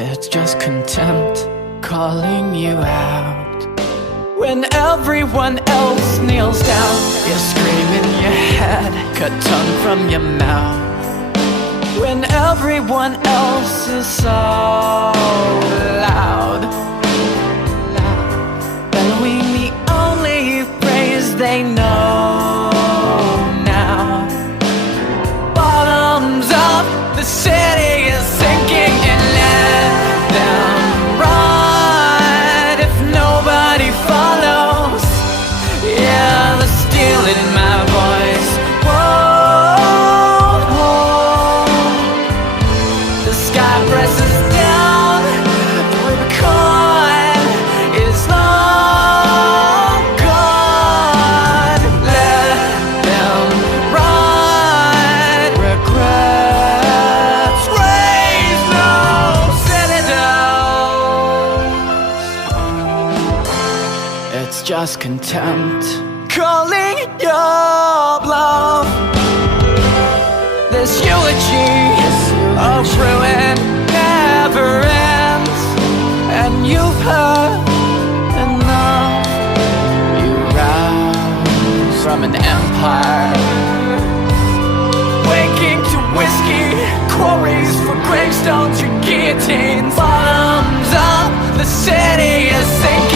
It's just contempt calling you out. When everyone else kneels down, you scream in your head, cut tongue from your mouth. When everyone else is so loud, bellowing the only phrase they know now. Bottoms up, the city is sinking, and let them run. If nobody follows, yeah, they're stealing my voice. Whoa, the sky presses down, the Rubicon is long gone. Let them run. Regrets raise no citadels. It's just contempt calling your bluff. This eulogy of ruin never ends, and you've heard enough. You rouse from an empire, waking to whiskey, quarries for gravestones, your guillotines. Bottoms up, the city is sinking.